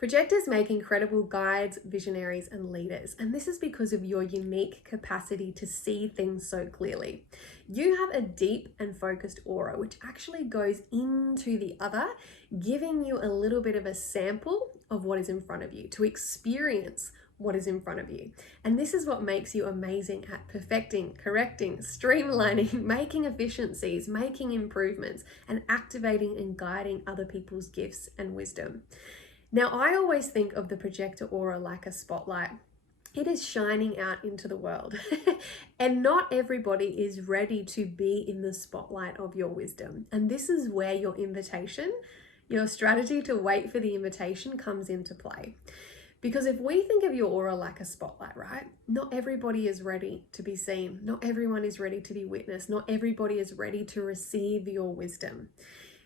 Projectors make incredible guides, visionaries, and leaders, and this is because of your unique capacity to see things so clearly. You have a deep and focused aura, which actually goes into the other, giving you a little bit of a sample of what is in front of you, to experience what is in front of you. And this is what makes you amazing at perfecting, correcting, streamlining, making efficiencies, making improvements, and activating and guiding other people's gifts and wisdom. Now, I always think of the projector aura like a spotlight. It is shining out into the world. And not everybody is ready to be in the spotlight of your wisdom. And this is where your invitation, your strategy to wait for the invitation comes into play. Because if we think of your aura like a spotlight, right? Not everybody is ready to be seen. Not everyone is ready to be witnessed. Not everybody is ready to receive your wisdom.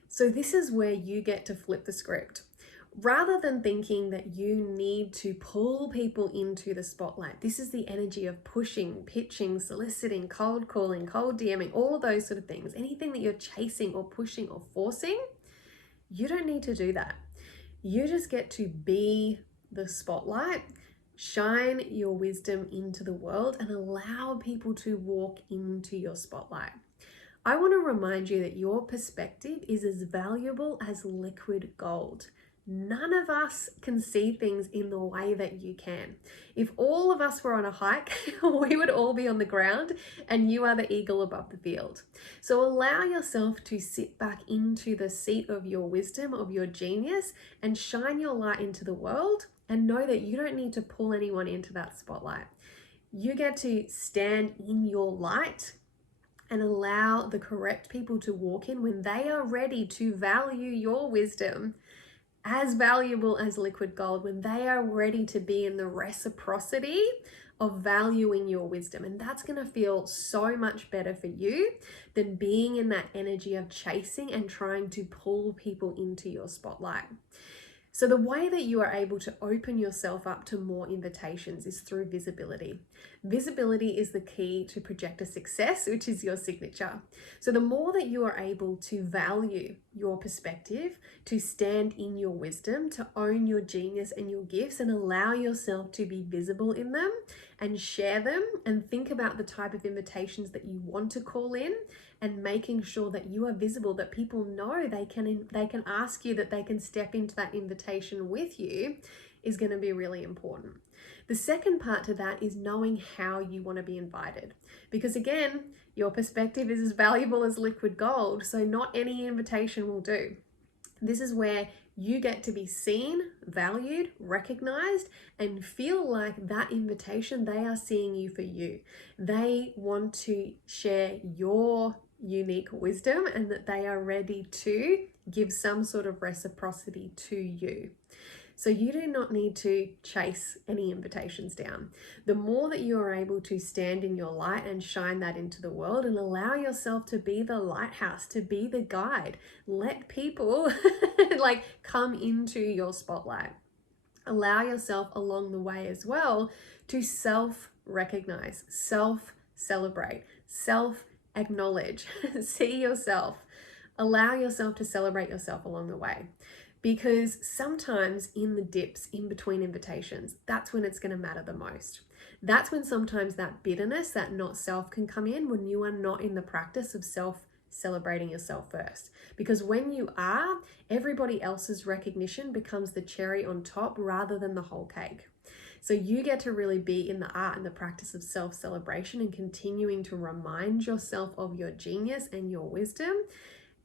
So this is where you get to flip the script. Rather than thinking that you need to pull people into the spotlight, this is the energy of pushing, pitching, soliciting, cold calling, cold DMing, all of those sort of things. Anything that you're chasing or pushing or forcing, you don't need to do that. You just get to be the spotlight, shine your wisdom into the world, and allow people to walk into your spotlight. I want to remind you that your perspective is as valuable as liquid gold. None of us can see things in the way that you can. If all of us were on a hike, we would all be on the ground, and you are the eagle above the field. So allow yourself to sit back into the seat of your wisdom, of your genius, and shine your light into the world, and know that you don't need to pull anyone into that spotlight. You get to stand in your light and allow the correct people to walk in when they are ready to value your wisdom as valuable as liquid gold, when they are ready to be in the reciprocity of valuing your wisdom. And that's going to feel so much better for you than being in that energy of chasing and trying to pull people into your spotlight. So the way that you are able to open yourself up to more invitations is through visibility. Visibility is the key to projector success, which is your signature. So the more that you are able to value your perspective, to stand in your wisdom, to own your genius and your gifts, and allow yourself to be visible in them and share them, and think about the type of invitations that you want to call in, and making sure that you are visible, that people know they can ask you, that they can step into that invitation with you, is going to be really important. The second part to that is knowing how you want to be invited. Because again, your perspective is as valuable as liquid gold, so not any invitation will do. This is where you get to be seen, valued, recognized, and feel like that invitation, they are seeing you for you. They want to share your unique wisdom, and that they are ready to give some sort of reciprocity to you. So you do not need to chase any invitations down. The more that you are able to stand in your light and shine that into the world, and allow yourself to be the lighthouse, to be the guide, let people like come into your spotlight. Allow yourself along the way as well to self-recognize, self-celebrate, self-acknowledge, see yourself. Allow yourself to celebrate yourself along the way. Because sometimes in the dips in between invitations, that's when it's going to matter the most. That's when sometimes that bitterness, that not self, can come in, when you are not in the practice of celebrating yourself first. Because when you are, everybody else's recognition becomes the cherry on top rather than the whole cake. So you get to really be in the art and the practice of self-celebration, and continuing to remind yourself of your genius and your wisdom,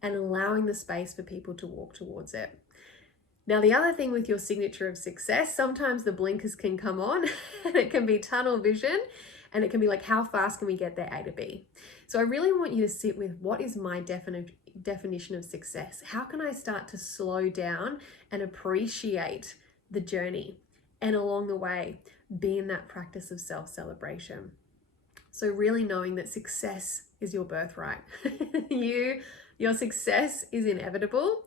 and allowing the space for people to walk towards it. Now, the other thing with your signature of success, sometimes the blinkers can come on and it can be tunnel vision, and it can be like, how fast can we get there A to B? So I really want you to sit with, what is my definition of success? How can I start to slow down and appreciate the journey, and along the way be in that practice of self-celebration? So really knowing that success is your birthright. Your success is inevitable.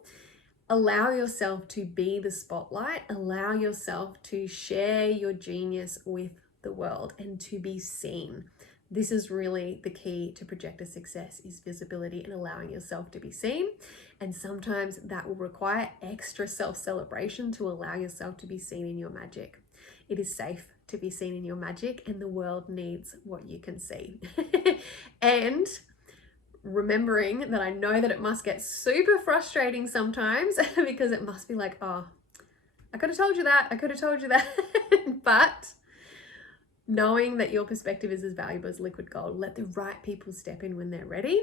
Allow yourself to be the spotlight. Allow yourself to share your genius with the world and to be seen. This is really the key to projector success, is visibility and allowing yourself to be seen. And sometimes that will require extra self-celebration to allow yourself to be seen in your magic. It is safe to be seen in your magic, and the world needs what you can see. And remembering that I know that it must get super frustrating sometimes because it must be like, oh, I could have told you that. I could have told you that. But knowing that your perspective is as valuable as liquid gold, let the right people step in when they're ready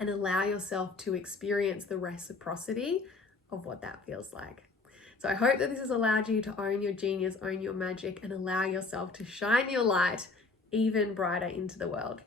and allow yourself to experience the reciprocity of what that feels like. So I hope that this has allowed you to own your genius, own your magic, and allow yourself to shine your light even brighter into the world.